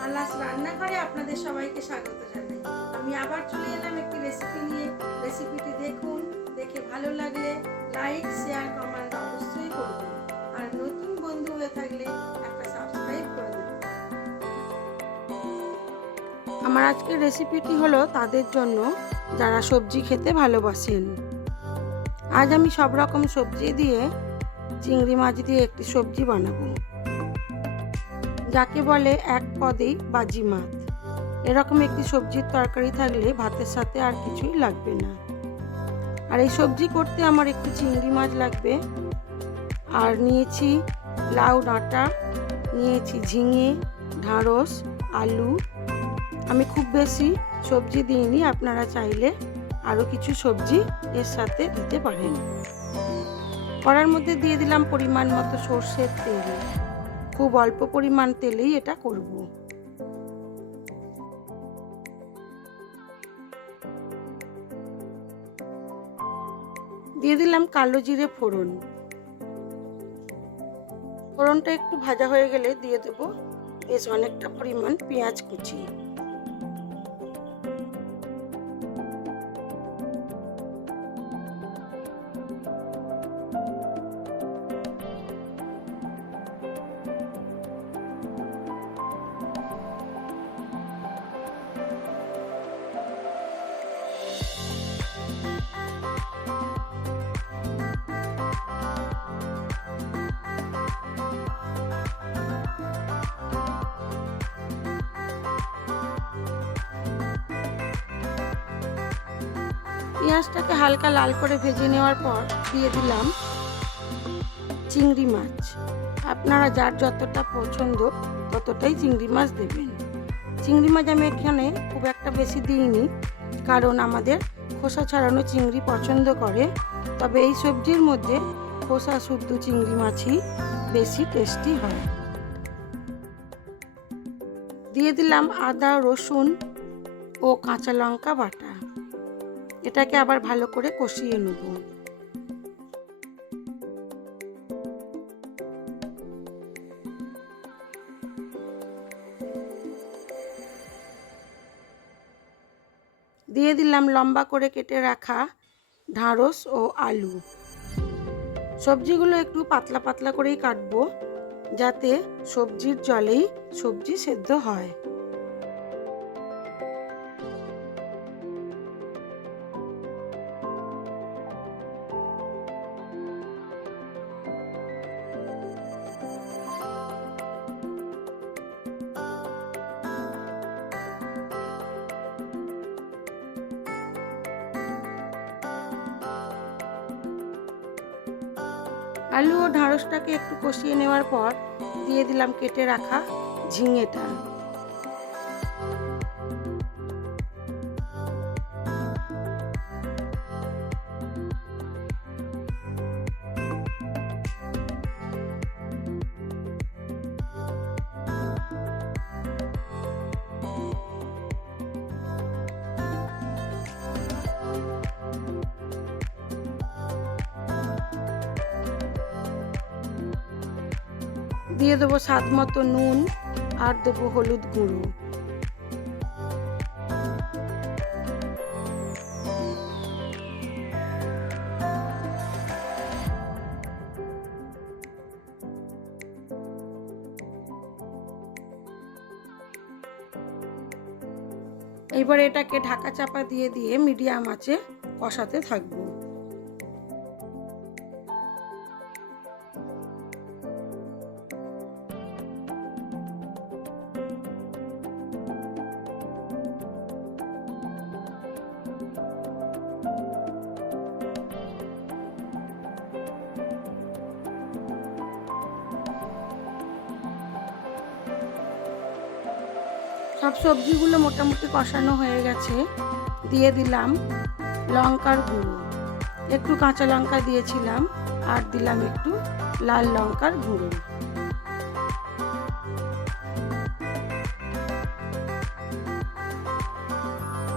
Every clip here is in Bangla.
মালাস রান্নাঘরে আপনাদের সবাইকে স্বাগত জানাই। আমি আবার চলে এলাম একটি রেসিপি নিয়ে। রেসিপিটি দেখুন, দেখে ভালো লাগলে লাইক শেয়ার কমেন্ট অবশ্যই করবেন। আর নতুন বন্ধু হয়ে থাকলে একটা সাবস্ক্রাইব করে দেবেন। আমার আজকের রেসিপিটি হলো তাদের জন্য যারা সবজি খেতে ভালোবাসেন। আজ আমি সব রকম সবজি দিয়ে চিংড়ি মাছ দিয়ে একটি সবজি বানাবো। যাকে বলে এক পদেই বাজি মাছ। এরকম একটি সবজির তরকারি থাকলে ভাতের সাথে আর কিছুই লাগবে না। আর এই সবজি করতে আমার একটু চিংড়ি মাছ লাগবে। আর নিয়েছি লাউ ডাঁটা, নিয়েছি ঝিঙে ঢাঁড়স আলু। আমি খুব বেশি সবজি দিইনি, আপনারা চাইলে আরও কিছু সবজি এর সাথে দিতে পারেন। কড়ার মধ্যে দিয়ে দিলাম পরিমাণ মতো সর্ষের তেল। খুব অল্প পরিমাণ তেলেই এটা করব। দিয়ে দিলাম কালো জিরে ফোড়ন। ফোড়নটা একটু ভাজা হয়ে গেলে দিয়ে দেবো বেশ অনেকটা পরিমাণ পেঁয়াজ কুচি। পেঁয়াজটাকে হালকা লাল করে ভেজে নেওয়ার পর দিয়ে দিলাম চিংড়ি মাছ। আপনারা যার যতটা পছন্দ ততটাই চিংড়ি মাছ দেবেন। চিংড়ি মাছ আমি এখানে খুব একটা বেশি দিইনি, কারণ আমাদের খোসা ছাড়ানো চিংড়ি পছন্দ করে। তবে এই সবজির মধ্যে খোসা শুদ্ধ চিংড়ি মাছই বেশি টেস্টি হয়। দিয়ে দিলাম আদা, রসুন ও কাঁচা লঙ্কা বাটা। এটাকে আবার ভালো করে কষিয়ে নেব। দিয়ে দিলাম লম্বা করে কেটে রাখা ঢাঁড়স ও আলু। সবজিগুলো একটু পাতলা পাতলা করেই কাটবো, যাতে সবজির জলেই সবজি সেদ্ধ হয়। আলু ও ঢাঁড়সটাকে একটু কষিয়ে নেওয়ার পর দিয়ে দিলাম কেটে রাখা ঝিঙেটা। দিয়ে দেবো স্বাদ মতো নুন আর দেবো হলুদ গুঁড়ো। এবার এটাকে ঢাকা চাপা দিয়ে দিয়ে মিডিয়াম আঁচে কষাতে থাকব। সব সবজিগুলো মোটামুটি কষানো হয়ে গেছে। দিয়ে দিলাম লঙ্কার গুঁড়ো। একটু কাঁচা লঙ্কা দিয়েছিলাম, আর দিলাম একটু লাল লঙ্কার গুঁড়ো।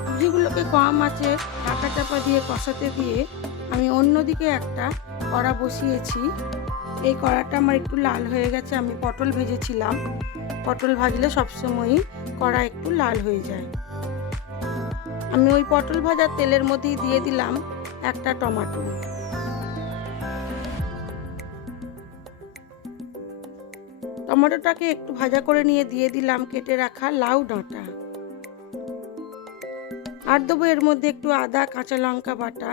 সবজিগুলোকে কম আছে, ঢাকা চাপা দিয়ে কষাতে দিয়ে আমি অন্যদিকে একটা কড়া বসিয়েছি। এই কড়াটা আমার একটু লাল হয়ে গেছে, আমি পটল ভেজেছিলাম। পটল ভাজলে সবসময়ই কড়া একটু লাল হয়ে যায়। আমি ওই পটল ভাজার তেলের মধ্যেই দিয়ে দিলাম একটা টমেটো। টমেটোটাকে একটু ভাজা করে নিয়ে দিয়ে দিলাম কেটে রাখা লাউ ডাঁটা। আর দেবো এর মধ্যে একটু আদা, কাঁচা লঙ্কা বাটা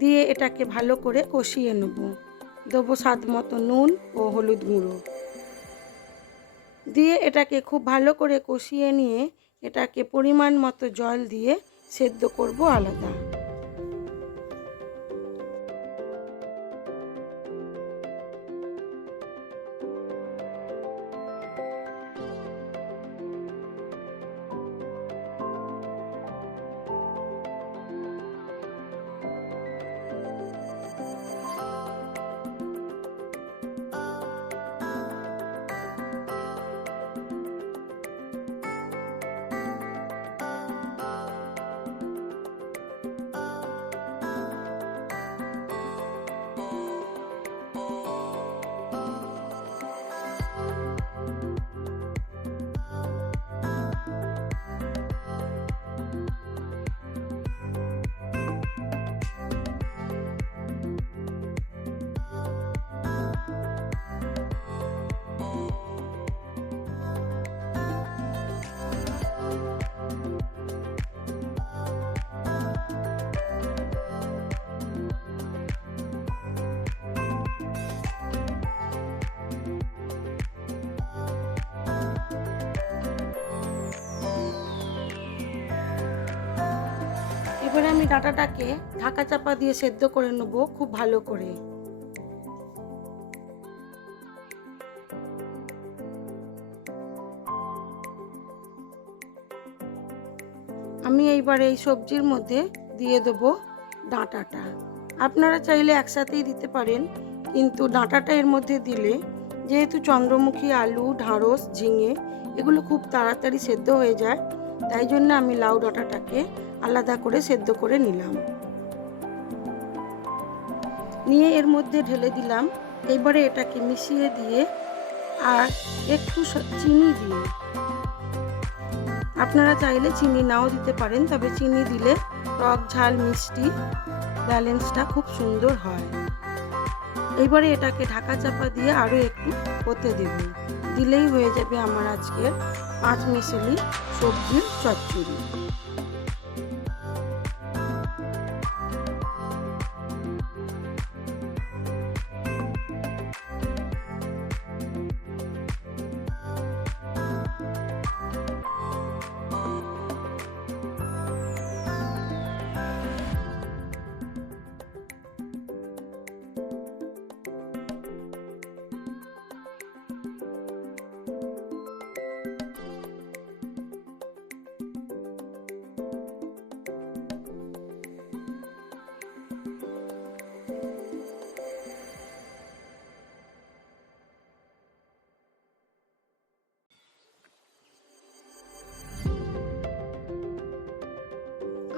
দিয়ে এটাকে ভালো করে কষিয়ে নেব। দেবো স্বাদ মতো নুন ও হলুদ গুঁড়ো। দিয়ে এটাকে খুব ভালো করে কষিয়ে নিয়ে এটাকে পরিমাণ মতো জল দিয়ে সেদ্ধ করব আলাদা। এবারে আমি ডাটাটাকে ঢাকা চাপা দিয়ে সেদ্ধ করে নেব খুব ভালো করে। আমি এইবার এই সবজির মধ্যে দিয়ে দেবো ডাঁটাটা। আপনারা চাইলে একসাথেই দিতে পারেন, কিন্তু ডাঁটাটা এর মধ্যে দিলে যেহেতু চন্দ্রমুখী, আলু, ঢাঁড়স, ঝিঙে এগুলো খুব তাড়াতাড়ি সেদ্ধ হয়ে যায় তাই জন্য আমি লাউ ডাঁটাটাকে আলাদা করে সেদ্ধ করে নিলাম। নিয়ে এর মধ্যে ঢেলে দিলাম। এবারে এটাকে মিশিয়ে দিয়ে আর একটু চিনি দিয়ে। আপনারা চাইলে চিনি নাও দিতে পারেন, তবে চিনি দিলে টক, ঝাল, মিষ্টি ব্যালেন্সটা খুব সুন্দর হয়। এইবারে এটাকে ঢাকা চাপা দিয়ে আরও একটু হতে দেব। দিলেই হয়ে যাবে আমার আজকের পাঁচ মিশালি সবজির চচ্চড়ি।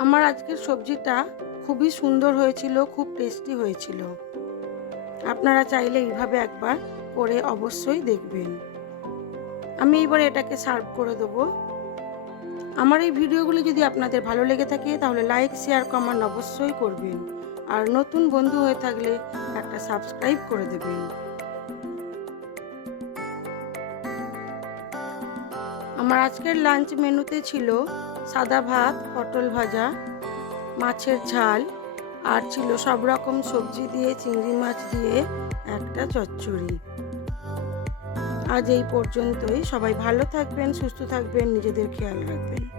আমার আজকের সবজিটা খুবই সুন্দর হয়েছিল, খুব টেস্টি হয়েছিল। আপনারা চাইলে এইভাবে একবার করে অবশ্যই দেখবেন। আমি এবার এটাকে সার্ভ করে দেবো। আমার এই ভিডিওগুলি যদি আপনাদের ভালো লেগে থাকে, তাহলে লাইক শেয়ার কমেন্ট অবশ্যই করবেন। আর নতুন বন্ধু হয়ে থাকলে একটা সাবস্ক্রাইব করে দেবেন। আমার আজকের লাঞ্চ মেনুতে ছিল সাদা ভাত, পটল ভাজা, মাছের ঝাল, আর ছিল সব রকম সবজি দিয়ে, চিংড়ি মাছ দিয়ে একটা চচ্চড়ি। আজ এই পর্যন্তই। সবাই ভালো থাকবেন, সুস্থ থাকবেন, নিজেদের খেয়াল রাখবেন।